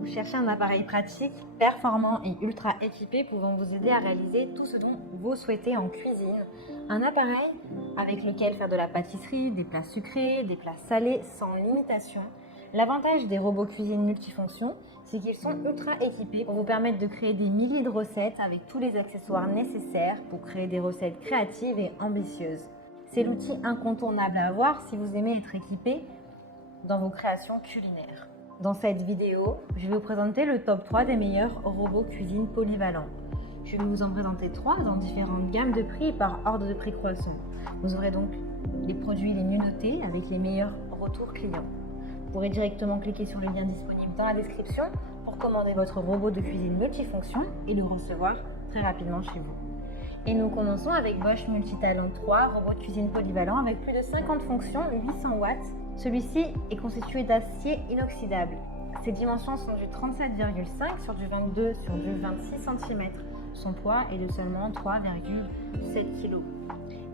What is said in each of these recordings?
Vous cherchez un appareil pratique, performant et ultra équipé pouvant vous aider à réaliser tout ce dont vous souhaitez en cuisine. Un appareil avec lequel faire de la pâtisserie, des plats sucrés, des plats salés sans limitation. L'avantage des robots cuisine multifonctions, c'est qu'ils sont ultra équipés pour vous permettre de créer des milliers de recettes avec tous les accessoires nécessaires pour créer des recettes créatives et ambitieuses. C'est l'outil incontournable à avoir si vous aimez être équipé dans vos créations culinaires. Dans cette vidéo, je vais vous présenter le top 3 des meilleurs robots cuisine polyvalents. Je vais vous en présenter 3 dans différentes gammes de prix et par ordre de prix croissant. Vous aurez donc les produits les mieux notés avec les meilleurs retours clients. Vous pourrez directement cliquer sur le lien disponible dans la description pour commander votre robot de cuisine multifonction et le recevoir très rapidement chez vous. Et nous commençons avec Bosch Multitalent 3, robot de cuisine polyvalent avec plus de 50 fonctions, 800 watts. Celui-ci est constitué d'acier inoxydable. Ses dimensions sont du 37,5 sur du 22 sur du 26 cm. Son poids est de seulement 3,7 kg.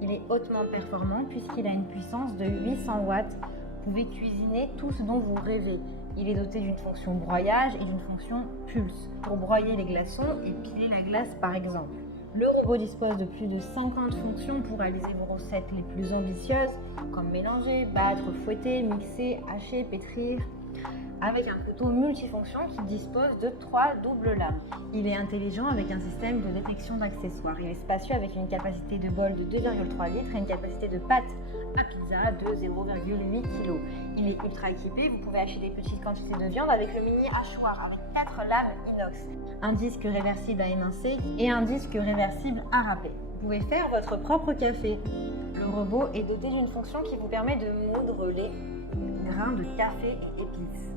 Il est hautement performant puisqu'il a une puissance de 800 watts. Vous pouvez cuisiner tout ce dont vous rêvez. Il est doté d'une fonction broyage et d'une fonction pulse pour broyer les glaçons et piler la glace par exemple. Le robot dispose de plus de 50 fonctions pour réaliser vos recettes les plus ambitieuses, comme mélanger, battre, fouetter, mixer, hacher, pétrir, avec un couteau multifonction qui dispose de 3 doubles lames. Il est intelligent avec un système de détection d'accessoires. Il est spacieux avec une capacité de bol de 2,3 litres et une capacité de pâte à pizza de 0,8 kg. Il est ultra équipé, vous pouvez acheter des petites quantités de viande avec le mini hachoir avec 4 lames inox, un disque réversible à émincer et un disque réversible à râper. Vous pouvez faire votre propre café. Le robot est doté d'une fonction qui vous permet de moudre les grains de café et épices.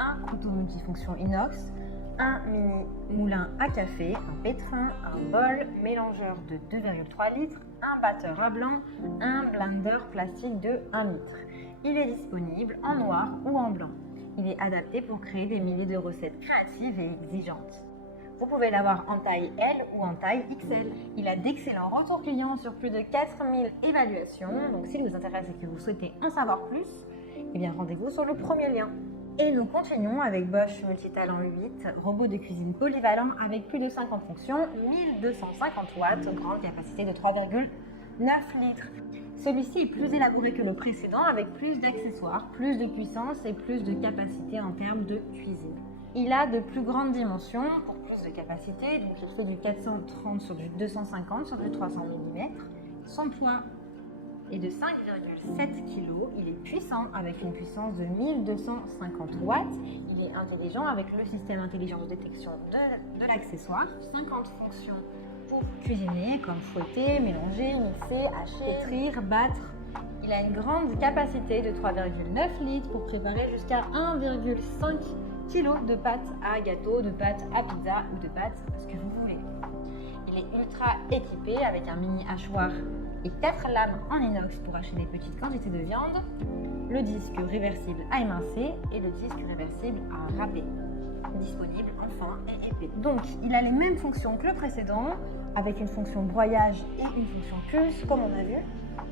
Un couteau multifonction inox, un mini moulin à café, un pétrin, un bol, mélangeur de 2,3 litres, un batteur à blanc, un blender plastique de 1 litre. Il est disponible en noir ou en blanc. Il est adapté pour créer des milliers de recettes créatives et exigeantes. Vous pouvez l'avoir en taille L ou en taille XL. Il a d'excellents retours clients sur plus de 4000 évaluations. Donc s'il vous intéresse et que vous souhaitez en savoir plus, eh bien rendez-vous sur le premier lien. Et nous continuons avec Bosch Multitalent 8, robot de cuisine polyvalent avec plus de 50 fonctions, 1250 watts, grande capacité de 3,9 litres. Celui-ci est plus élaboré que le précédent avec plus d'accessoires, plus de puissance et plus de capacité en termes de cuisine. Il a de plus grandes dimensions pour plus de capacité, donc il fait du 430 sur du 250 sur du 300 mm. Son poids est de 5,7 kg. Il est puissant avec une puissance de 1250 watts. Il est intelligent avec le système intelligent de détection de l'accessoire. 50 fonctions pour cuisiner comme fouetter, mélanger, mixer, hacher, pétrir, battre. Il a une grande capacité de 3,9 litres pour préparer jusqu'à 1,5 kg de pâte à gâteau, de pâte à pizza ou de pâte à ce que vous voulez. Il est ultra équipé avec un mini hachoir et 4 lames en inox pour hacher des petites quantités de viande, le disque réversible à émincer et le disque réversible à râper, disponible en fin et épais. Donc il a les mêmes fonctions que le précédent, avec une fonction broyage et une fonction pulse comme on a vu,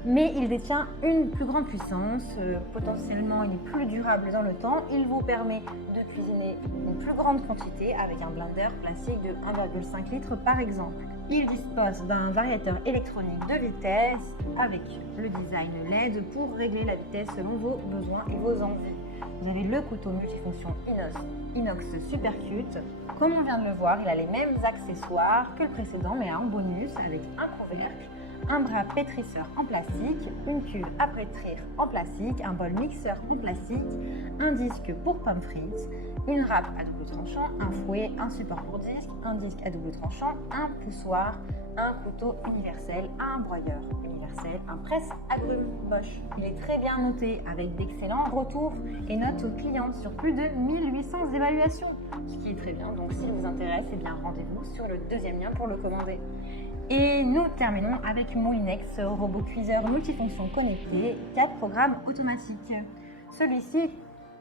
mais il détient une plus grande puissance, potentiellement il est plus durable dans le temps, il vous permet de cuisiner une plus grande quantité avec un blender plastique de 1,5 litres par exemple. Il dispose d'un variateur électronique de vitesse avec le design LED pour régler la vitesse selon vos besoins et vos envies. Vous avez le couteau multifonction inox Supercute. Comme on vient de le voir, il a les mêmes accessoires que le précédent mais en bonus avec un couvercle, un bras pétrisseur en plastique, une cuve à pétrir en plastique, un bol mixeur en plastique, un disque pour pommes frites, une râpe à double tranchant, un fouet, un support pour disque, un disque à double tranchant, un poussoir, un couteau universel, un broyeur universel, un presse-agrumes Bosch. Il est très bien noté avec d'excellents retours et notes aux clients sur plus de 1800 évaluations, ce qui est très bien. Donc si vous intéresse, eh bien rendez-vous sur le deuxième lien pour le commander. Et nous terminons avec Moulinex, robot cuiseur multifonction connecté, 4 programmes automatiques. Celui-ci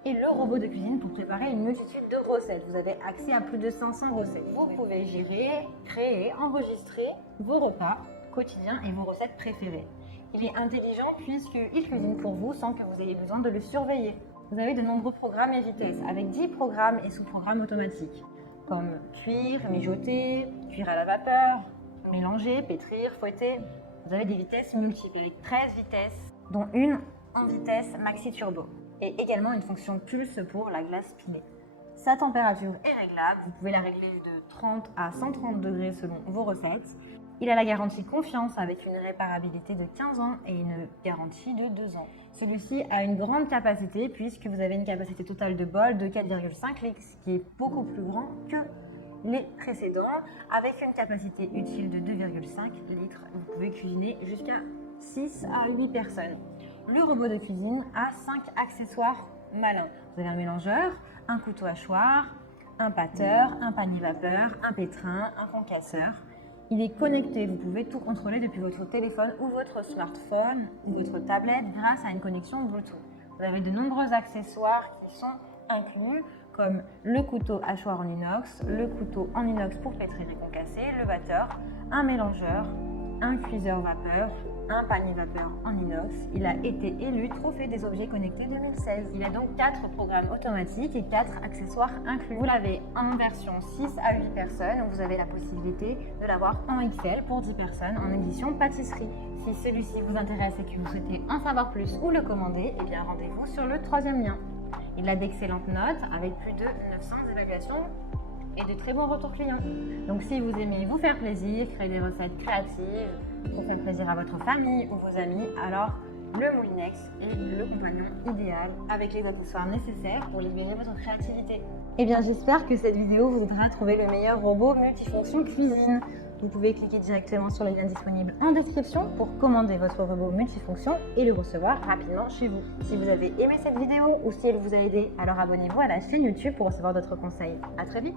est le robot de cuisine pour préparer une multitude de recettes. Vous avez accès à plus de 500 recettes. Vous pouvez gérer, créer, enregistrer vos repas quotidiens et vos recettes préférées. Il est intelligent puisqu'il cuisine pour vous sans que vous ayez besoin de le surveiller. Vous avez de nombreux programmes et vitesses, avec 10 programmes et sous-programmes automatiques, comme cuire, mijoter, cuire à la vapeur, mélanger, pétrir, fouetter. Vous avez des vitesses multiples, avec 13 vitesses, dont une en vitesse maxi turbo, et également une fonction pulse pour la glace pilée. Sa température est réglable, vous pouvez la régler de 30 à 130 degrés selon vos recettes. Il a la garantie confiance avec une réparabilité de 15 ans et une garantie de 2 ans. Celui-ci a une grande capacité puisque vous avez une capacité totale de bol de 4,5 litres, ce qui est beaucoup plus grand que les précédents. Avec une capacité utile de 2,5 litres, vous pouvez cuisiner jusqu'à 6 à 8 personnes. Le robot de cuisine a 5 accessoires malins. Vous avez un mélangeur, un couteau hachoir, un pâteur, un panier vapeur, un pétrin, un concasseur. Il est connecté, vous pouvez tout contrôler depuis votre téléphone ou votre smartphone ou votre tablette grâce à une connexion Bluetooth. Vous avez de nombreux accessoires qui sont inclus comme le couteau hachoir en inox, le couteau en inox pour pétrir et concasser, le batteur, un mélangeur, un cuiseur vapeur, un panier vapeur en inox. Il a été élu Trophée des objets connectés 2016. Il a donc 4 programmes automatiques et 4 accessoires inclus. Vous l'avez en version 6 à 8 personnes. Vous avez la possibilité de l'avoir en XL pour 10 personnes en édition pâtisserie. Si celui-ci vous intéresse et que vous souhaitez en savoir plus ou le commander, eh bien rendez-vous sur le 3e lien. Il a d'excellentes notes avec plus de 900 évaluations et de très bons retours clients. Donc si vous aimez vous faire plaisir, créer des recettes créatives, pour faire plaisir à votre famille ou vos amis, alors le Moulinex est le compagnon idéal avec les accessoires nécessaires pour libérer votre créativité. Eh bien j'espère que cette vidéo vous aidera à trouver le meilleur robot multifonction cuisine. Vous pouvez cliquer directement sur les liens disponibles en description pour commander votre robot multifonction et le recevoir rapidement chez vous. Si vous avez aimé cette vidéo ou si elle vous a aidé, alors abonnez-vous à la chaîne YouTube pour recevoir d'autres conseils. À très vite!